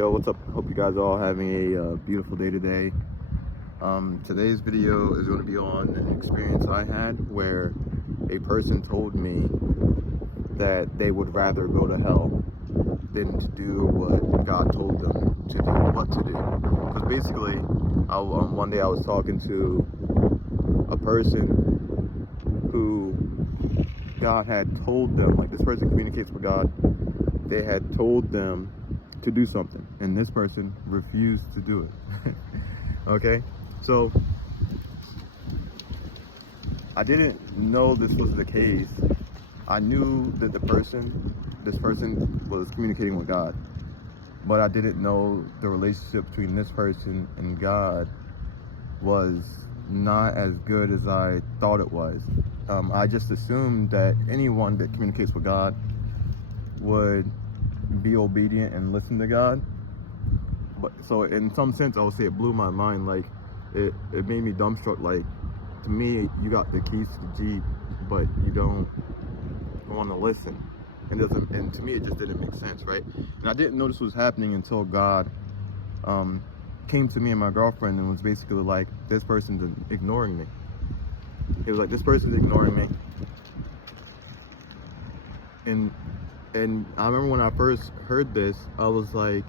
Yo, what's up? Hope you guys are all having a beautiful day today. Today's video is going to be on an experience I had where a person told me that they would rather go to hell than to do what God told them to do, what to do. Because basically, one day I was talking to a person who God had told them, like this person communicates with God, they had told them to do something, and this person refused to do it. Okay, so I didn't know this was the case. I knew that this person was communicating with God, but I didn't know the relationship between this person and God was not as good as I thought it was. I just assumed that anyone that communicates with God would be obedient and listen to God. But so in some sense, I would say it blew my mind. Like it made me dumbstruck. Like, to me, you got the keys to the Jeep, but you don't want to listen. And to me, it just didn't make sense, right? And I didn't know this was happening until God came to me and my girlfriend and was basically like, this person's ignoring me. He was like, this person's ignoring me. And I remember when I first heard this, I was like,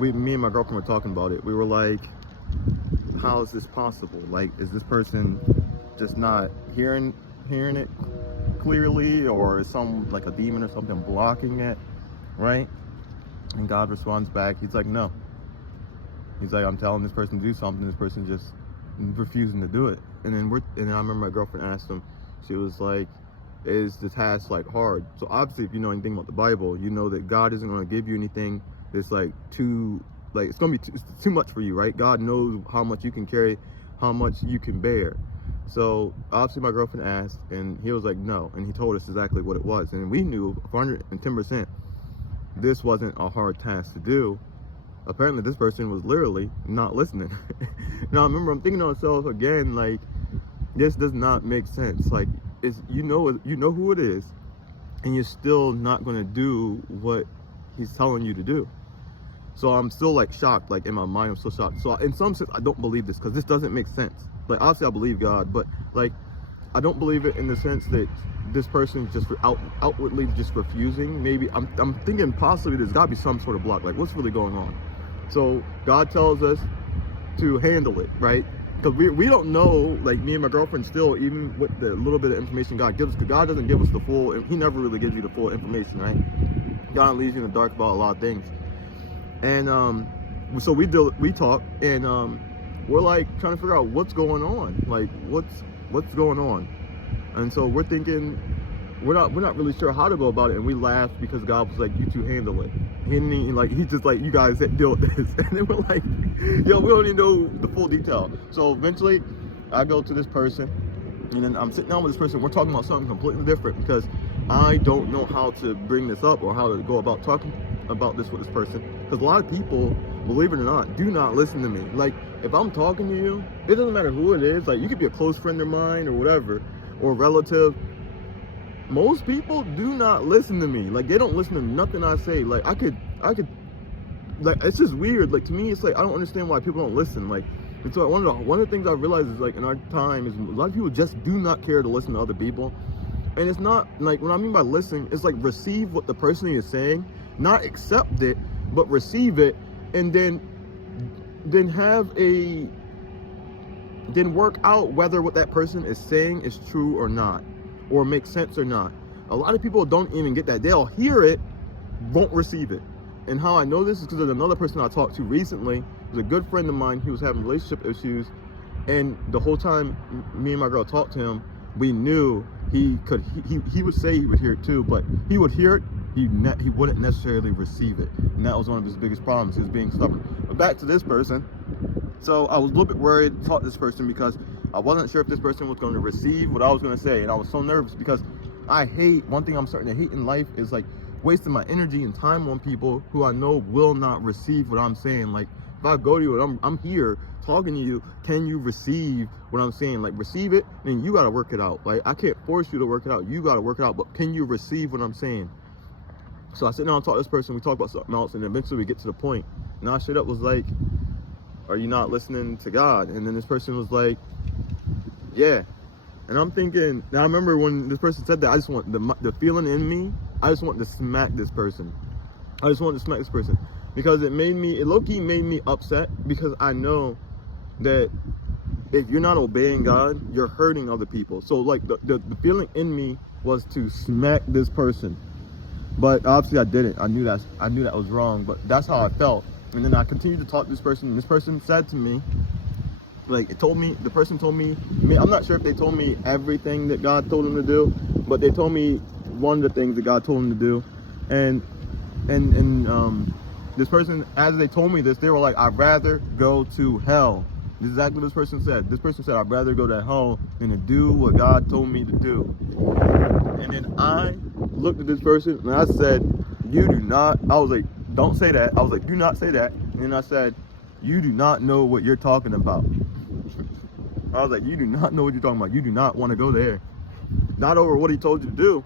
me and my girlfriend were talking about it. We were like, how is this possible? Like, is this person just not hearing it clearly, or is some, like a demon or something blocking it, right? And God responds back, he's like, no. He's like, I'm telling this person to do something, this person just refusing to do it. And then I remember my girlfriend asked him, she was like, is the task like hard? So obviously, if you know anything about the Bible, you know that God isn't going to give you anything that's like it's going to be too much for you, right? God knows how much you can carry, how much you can bear. So obviously my girlfriend asked, and he was like, no. And he told us exactly what it was. And we knew 110% this wasn't a hard task to do. Apparently this person was literally not listening. Now I remember I'm thinking to myself again, like, this does not make sense. Like, you know who it is, and you're still not going to do what he's telling you to do. So I'm still like shocked, like in my mind I'm so shocked. So in some sense I don't believe this, because this doesn't make sense. Like, obviously I believe God, but like I don't believe it in the sense that this person is just outwardly just refusing. Maybe I'm thinking possibly there's got to be some sort of block. Like, what's really going on? So God tells us to handle it, right? Because we don't know, like me and my girlfriend still, even with the little bit of information God gives us, because God doesn't give us the full, and he never really gives you the full information, right? God leaves you in the dark about a lot of things. And so we talk, and we're like trying to figure out what's going on, like what's going on. And so we're thinking, we're not really sure how to go about it, and we laughed because God was like, you two handle it. He's just like, you guys deal with this. And then we're like, yo, we don't even know the full detail. So eventually I go to this person, and then I'm sitting down with this person. We're talking about something completely different, because I don't know how to bring this up or how to go about talking about this with this person. Because a lot of people, believe it or not, do not listen to me. Like, if I'm talking to you, it doesn't matter who it is. Like, you could be a close friend of mine or whatever, or a relative. Most people do not listen to me. Like, they don't listen to nothing I say. Like, I could, like, it's just weird. Like, to me, it's like, I don't understand why people don't listen. Like, and so one of the things I realized is, like, in our time, is a lot of people just do not care to listen to other people. And it's not, like, what I mean by listen, it's like receive what the person is saying, not accept it, but receive it, and then work out whether what that person is saying is true or not, or makes sense or not. A lot of people don't even get that. They'll hear it, won't receive it. And how I know this is because there's another person I talked to recently. It was a good friend of mine. He was having relationship issues, and the whole time me and my girl talked to him, we knew he would say he would hear it too, but he would hear it, he wouldn't necessarily receive it. And that was one of his biggest problems. He was being stubborn. But back to this person. So I was a little bit worried to talk to this person, because I wasn't sure if this person was going to receive what I was going to say. And I was so nervous, because one thing I'm starting to hate in life is like wasting my energy and time on people who I know will not receive what I'm saying. Like, if I go to you and I'm here talking to you, can you receive what I'm saying? Like, receive it, then you got to work it out. Like, I can't force you to work it out. You got to work it out, but can you receive what I'm saying? So I sit down and talk to this person, we talk about something else, and eventually we get to the point. And I straight up was like, are you not listening to God? And then this person was like, yeah. And I'm thinking, now I remember when this person said that, I just want the feeling in me, I just want to smack this person. I just wanted to smack this person because it low-key made me upset, because I know that if you're not obeying God, you're hurting other people. So like the feeling in me was to smack this person, but obviously I didn't. I knew that was wrong, but that's how I felt. And then I continued to talk to this person, and this person said to me, like, the person told me, I'm not sure if they told me everything that God told them to do, but they told me one of the things that God told them to do. And this person, as they told me this, they were like, I'd rather go to hell. This is exactly what this person said. This person said, I'd rather go to hell than to do what God told me to do. And then I looked at this person and I said, you do not, I was like, don't say that. I was like, do not say that. And then I said, you do not know what you're talking about. I was like, you do not know what you're talking about. You do not want to go there. Not over what he told you to do.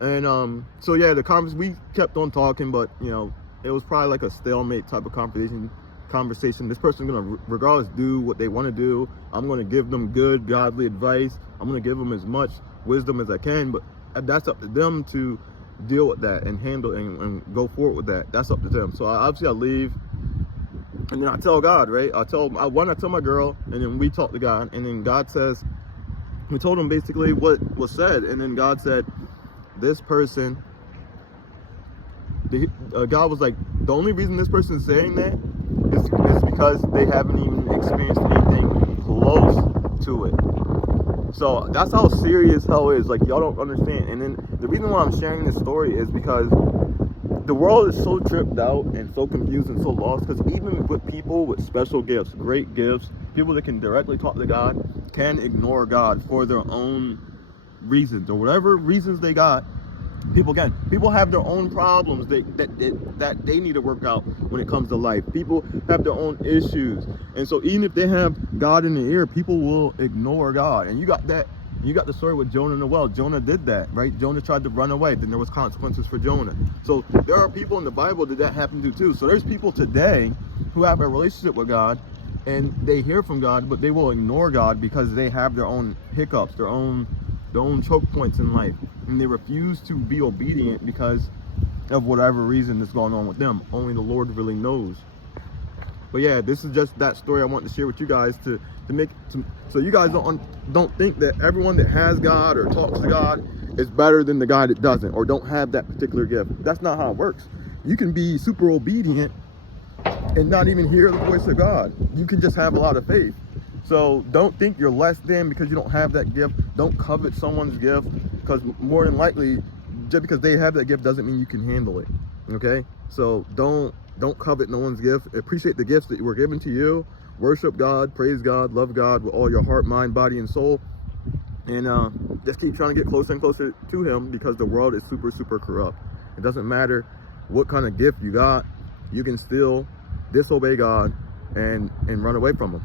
And so yeah, we kept on talking, but you know, it was probably like a stalemate type of conversation. This person's gonna regardless do what they want to do. I'm gonna give them good godly advice. I'm gonna give them as much wisdom as I can, but that's up to them to deal with that and handle and go forward with that. That's up to them. So I leave, and then I tell God, right? I tell my girl, and then we talk to God, and then God says, we told him basically what was said, and then God said, this person, God was like, the only reason this person is saying that is because they haven't even experienced anything close to it. So that's how serious hell is. Like, y'all don't understand. And then the reason why I'm sharing this story is because the world is so tripped out and so confused and so lost, because even with people with special gifts, great gifts, people that can directly talk to God, can ignore God for their own reasons or whatever reasons they got. People have their own problems that they need to work out when it comes to life. People have their own issues, and so even if they have God in their ear, people will ignore God. And you got the story with Jonah and the well. Jonah did that, right? Jonah tried to run away, then there was consequences for Jonah. So there are people in the Bible that happened to too. So there's people today who have a relationship with God and they hear from God, but they will ignore God because they have their own hiccups, their own choke points in life, and they refuse to be obedient because of whatever reason that's going on with them. Only the Lord really knows. But yeah, this is just that story I want to share with you guys to so you guys don't think that everyone that has God or talks to God is better than the guy that doesn't or don't have that particular gift. That's not how it works. You can be super obedient and not even hear the voice of God. You can just have a lot of faith. So don't think you're less than because you don't have that gift. Don't covet someone's gift, because more than likely, just because they have that gift doesn't mean you can handle it. Okay? So don't covet no one's gift. Appreciate the gifts that were given to you. Worship God, praise God, love God with all your heart, mind, body, and soul. And just keep trying to get closer and closer to him, because the world is super, super corrupt. It doesn't matter what kind of gift you got. You can still disobey God and run away from him.